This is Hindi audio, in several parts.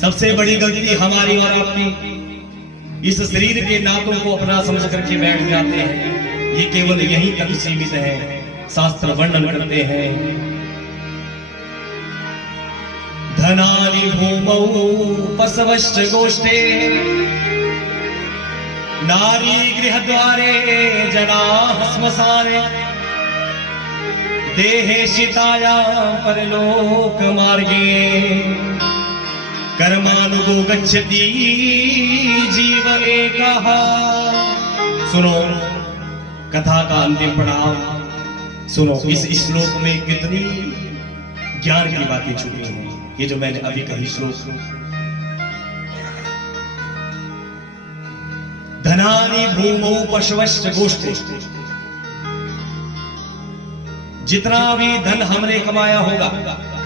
सबसे बड़ी गलती हमारी और आपकी, इस शरीर के नातों को अपना समझ करके बैठ जाते हैं। ये केवल यहीं तक सीमित है। शास्त्र वर्णन करते हैं, धनानि भूमौ पशवश्च गोष्ठे, नारी गृहद्वारे जनाः श्मशाने, देहे शिताया परलोक मार्गे, कर्मानुगो गच्छति जीव एकः। सुनो कथा का अंतिम पड़ाव, सुनो इस श्लोक में कितनी ज्ञान की बातें छुपी हैं। ये जो मैंने अभी कही श्लोक, धनानि भूमौ पशवश्च गोष्ठे, जितना भी धन हमने कमाया होगा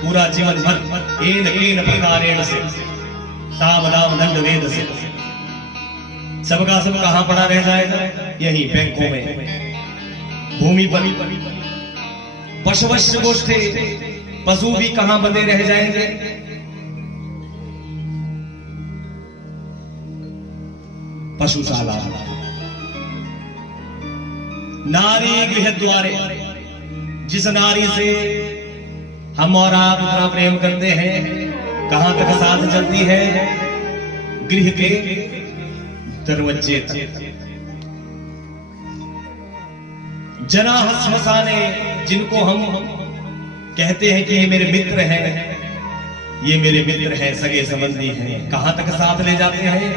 पूरा जीवन भर एन एन प्रकारेण से, साम दाम दंड वेद से, सबका सब कहां पड़ा रह जाएगा? यही बैंकों में, भूमि पर। पशवश्च गोष्ठे, पशु भी कहां बंधे रह जाएंगे? पशुशाला। नारी गृह द्वारे, जिस नारी से हम और आप इतना प्रेम करते हैं, कहां तक साथ चलती है? गृह के दरवाजे तक। जनाः श्मशाने, जिनको हम कहते हैं कि ये मेरे मित्र हैं, ये मेरे मित्र हैं, सगे संबंधी हैं, कहां तक साथ ले जाते हैं?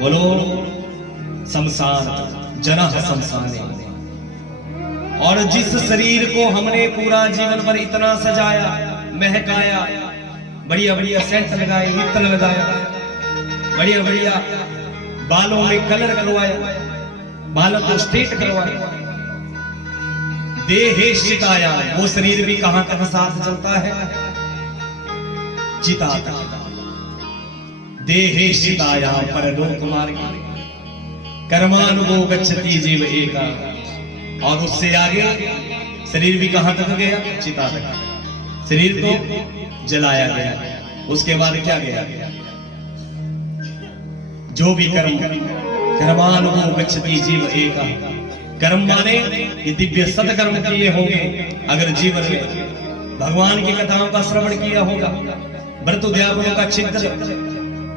बोलो, शमशान, जनाः शमशाने। और जिस शरीर को हमने पूरा जीवन भर इतना सजाया, महकाया, बढ़िया बढ़िया सेंट लगाए, इत्र लगाया, बढ़िया बढ़िया बालों में कलर करवाया, बालों को स्ट्रेट करवाया, देहे चिताया, वो शरीर भी कहां तक साथ चलता है? चिता तक। देहे चिताया परलोक मार्गे, कर्मानुगो गच्छति जीव एका। और उससे आगे शरीर भी कहां तक गया? चिता तक। शरीर को जलाया गया, उसके बाद क्या गया? जो भी कर्म, कर्मानुगो गच्छति जीव एका। कर्म माने ये दिव्य सत्कर्म किए होंगे, अगर जीवन में भगवान की कथाओं का श्रवण किया होगा, व्रत उद्यापनों का चिंतन,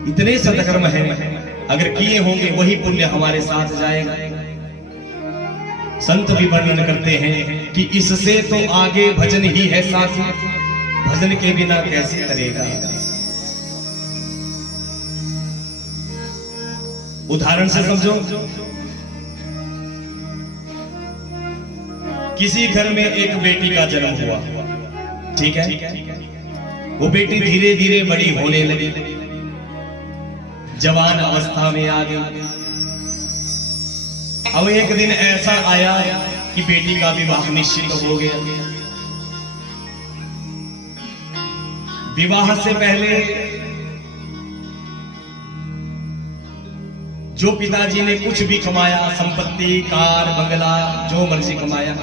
इतने सत्कर्म है अगर किए होंगे, वही पुण्य हमारे साथ जाएगा। संत भी वर्णन करते हैं कि इससे तो आगे भजन ही है साथी, भजन के बिना कैसे करेगा? उदाहरण से समझो, किसी घर में एक बेटी का जन्म हुआ, ठीक है? वो बेटी धीरे धीरे बड़ी होने लगी, जवान अवस्था में आ गई। अब एक दिन ऐसा आया कि बेटी का विवाह निश्चित हो गया। विवाह से पहले जो पिताजी ने कुछ भी कमाया, संपत्ति, कार, बंगला, जो मर्जी कमाया,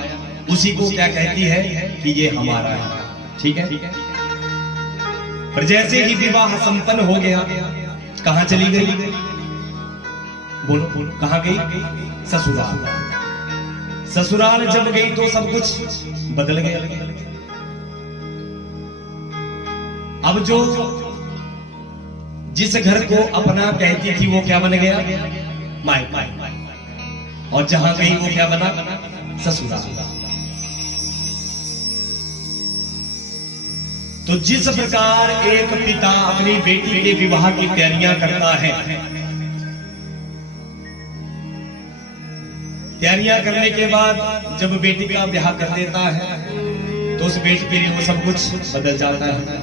उसी को क्या कहती है कि ये हमारा है, ठीक है? पर जैसे ही विवाह संपन्न हो गया, कहां चली गई? बोलो बोलो, कहां गई? ससुराल। ससुराल जब गई तो सब कुछ बदल गया। अब जो जिस घर को अपना कहती थी वो क्या बन गया? मायका। और जहां गई वो क्या बना? ससुराल। तो जिस प्रकार एक पिता अपनी बेटी के विवाह की तैयारियां करता है, तैयारियां करने के बाद जब बेटी का ब्याह कर देता है तो उस बेटी के लिए वो सब कुछ बदल जाता है।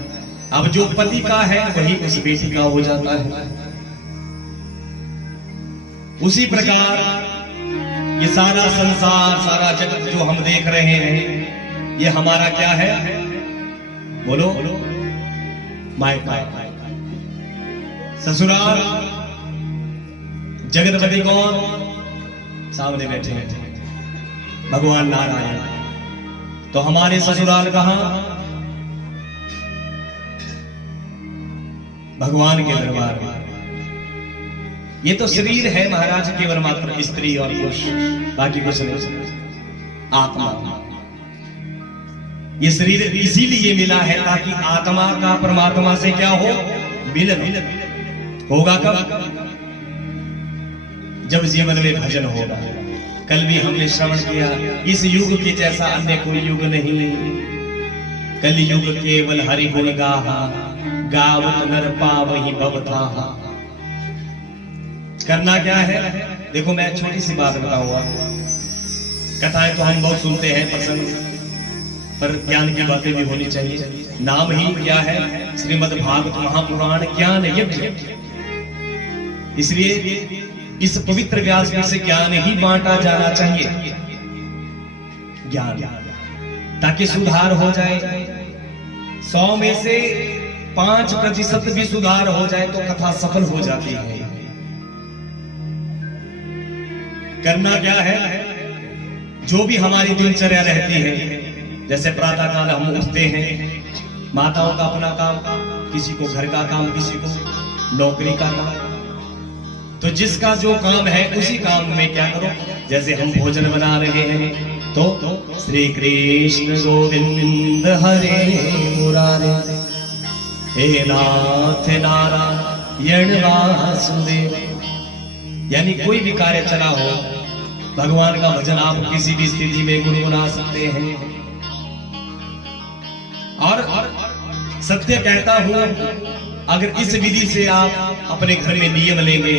अब जो पति का है वही उस बेटी का हो जाता है। उसी प्रकार ये सारा संसार, सारा जगत जो हम देख रहे हैं, ये हमारा क्या है? बोलो, मायका, ससुराल। जगतपति कौन? सामने बैठे हैं भगवान नारायण। तो हमारे ससुराल कहां? भगवान के दरबार में। ये तो शरीर है महाराज, केवल मात्र स्त्री और पुरुष, बाकी कुछ नहीं। आत्मा, ये शरीर इसीलिए मिला है ताकि आत्मा का परमात्मा से क्या हो, मिलन होगा। कब? जब जीवन में भजन होगा। कल भी हमने श्रवण किया, इस युग के जैसा अन्य कोई युग नहीं। कल युग केवल हरि गुण गाहा, गावत नर पावहि भव थाहा। करना क्या है? देखो मैं छोटी सी बात बताऊंगा। कथाएं तो हम बहुत सुनते हैं प्रसंग, पर ज्ञान की बातें भी होनी चाहिए। नाम ही क्या है? श्रीमद् भागवत महापुराण ज्ञान यज्ञ। इसलिए इस पवित्र व्यास में से ज्ञान ही बांटा जाना चाहिए। ज्ञान, ताकि सुधार हो जाए। 100 में से 5% भी सुधार हो जाए तो कथा सफल हो जाती है। करना क्या है? जो भी हमारी दिनचर्या रहती है, जैसे प्रातः काल हम उठते हैं, माताओं का अपना काम, किसी को घर का काम, किसी को नौकरी का काम, तो जिसका जो काम है उसी काम में क्या करो। जैसे हम भोजन बना रहे हैं तो श्री कृष्ण गोविंद हरे मुरारे, हे नाथ नारायण वासुदेव। यानी कोई भी कार्य चला हो, भगवान का भजन आप किसी भी स्थिति में गुनगुना सकते हैं। और सत्य कहता हूं, अगर इस विधि से आप अपने घर में नियम लेंगे,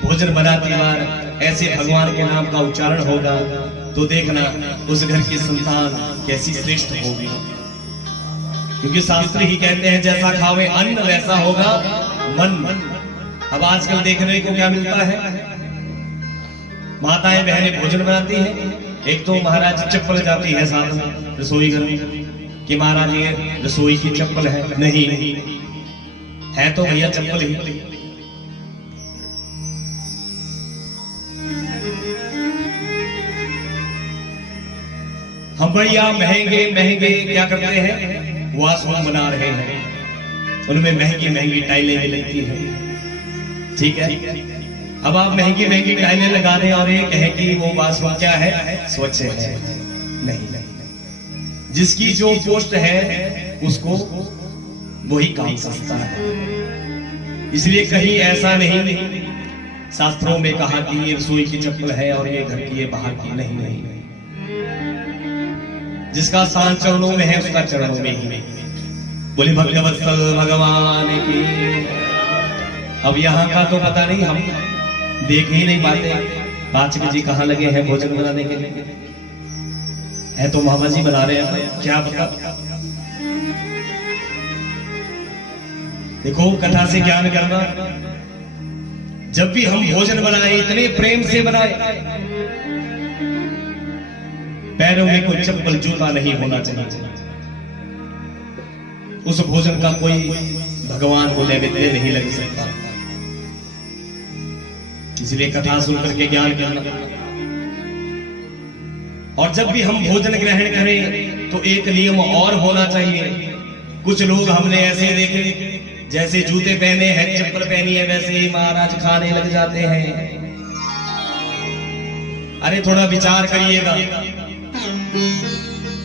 भोजन बनाते बार ऐसे भगवान के नाम का उच्चारण होगा, तो देखना उस घर की संतान कैसी श्रेष्ठ होगी। क्योंकि शास्त्र ही कहते हैं जैसा खावे अन्न वैसा होगा मन। अब आजकल देखने को क्या मिलता है? माताएं बहनें भोजन बनाती हैं, एक तो महाराज चप्पल जाती है साथ में रसोई घर में कि महाराज ये रसोई की चप्पल है। नहीं है तो भैया चप्पल ही। हम बढ़िया महंगे महंगे क्या करते हैं? वॉशरूम बना रहे हैं, उनमें महंगी महंगी टाइलें भी लगती हैं। ठीक है, अब आप महंगी महंगी टाइलें लगा रहे हैं और ये कहे कि वो वॉशरूम क्या है? स्वच्छ है। नहीं, जिसकी जो पोस्ट है उसको वही काम सस्ता है। इसलिए कहीं ऐसा नहीं शास्त्रों में कहा कि ये रसोई की चप्पल है और ये घर की, ये बाहर की। नहीं, जिसका स्थान चरणों में है उसका चरणों में ही। बोले भगवत्सल भगवान की। अब यहाँ का तो पता नहीं, हम देख ही नहीं पाते। 5 जी कहाँ लगे हैं भोजन बनाने के लिए? है तो मामा जी बना रहे हैं, क्या पता। देखो कथा से ज्ञान करना, जब भी हम भोजन बनाए इतने प्रेम से बनाए, पैरों में कोई चप्पल जूता नहीं होना चाहिए। उस भोजन का कोई भगवान को नैवेद्य नहीं लग सकता। इसलिए कथा सुन करके ज्ञान करना। और जब भी हम भोजन ग्रहण करें तो एक नियम और होना चाहिए। कुछ लोग हमने ऐसे देखे, जैसे जूते पहने हैं, चप्पल पहनी है, वैसे ही महाराज खाने लग जाते हैं। अरे थोड़ा विचार करिएगा।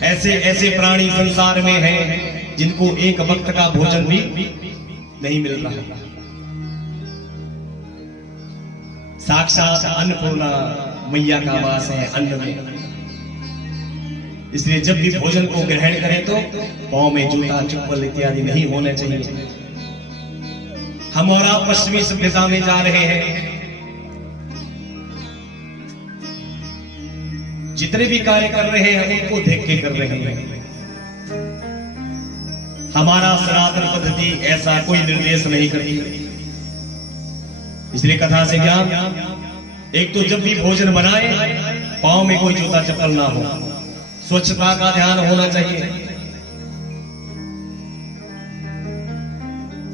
ऐसे ऐसे प्राणी संसार में हैं जिनको एक वक्त का भोजन भी नहीं मिल रहा। साक्षात अन्नपूर्णा मैया का वास है अन्न में। इसलिए जब भी भोजन को ग्रहण करें तो पांव में जूता चप्पल इत्यादि नहीं होने चाहिए। हम और आप पश्चिमी सभ्यता में जा रहे हैं। जितने भी कार्य कर रहे हैं उनको देख के कर रहे हैं। हमारा सनातन पद्धति ऐसा कोई निर्देश नहीं करती। इसलिए कथा से ज्ञान, एक तो जब भी भोजन बनाए पांव में कोई जूता चप्पल ना हो, स्वच्छता का ध्यान होना चाहिए।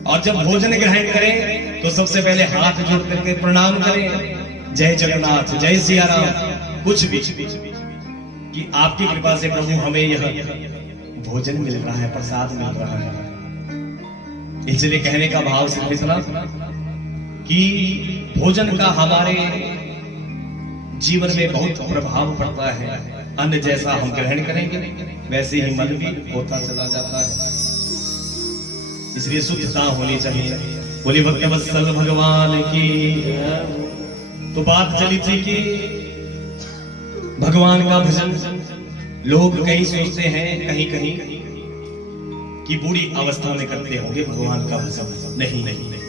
और जब भोजन ग्रहण करें तो सबसे पहले हाथ जोड़ करके प्रणाम करें, जय जगन्नाथ, जय सिया राम, कुछ भी कि आपकी कृपा से प्रभु हमें यह भोजन मिल रहा है, प्रसाद मिल रहा है। इसलिए कहने का भाव सिर्फ इतना कि भोजन का हमारे जीवन में बहुत प्रभाव पड़ता है। अन्न जैसा हम ग्रहण करेंगे वैसे ही मन भी होता चला जाता है, इसलिए शुद्धता होनी चाहिए। बोली भक्तवत्सल भगवान की। तो बात चली थी कि भगवान का भजन लोग कहीं सोचते हैं कहीं कहीं कि बूढ़ी अवस्था में करते होंगे भगवान का भजन। नहीं नहीं नहीं,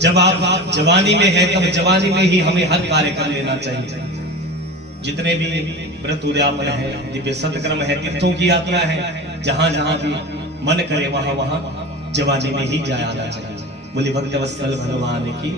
जब आप जवानी में है तब जवानी में ही हमें हर कार्य कर लेना चाहिए। जितने भी व्रत उद्यापन है, दिव्य सत्कर्म है, तीर्थों की यात्रा है, जहां जहां भी मन करे वहां वहां जवानी में ही जाया चाहिए। बोली भक्तवत्सल भगवान की।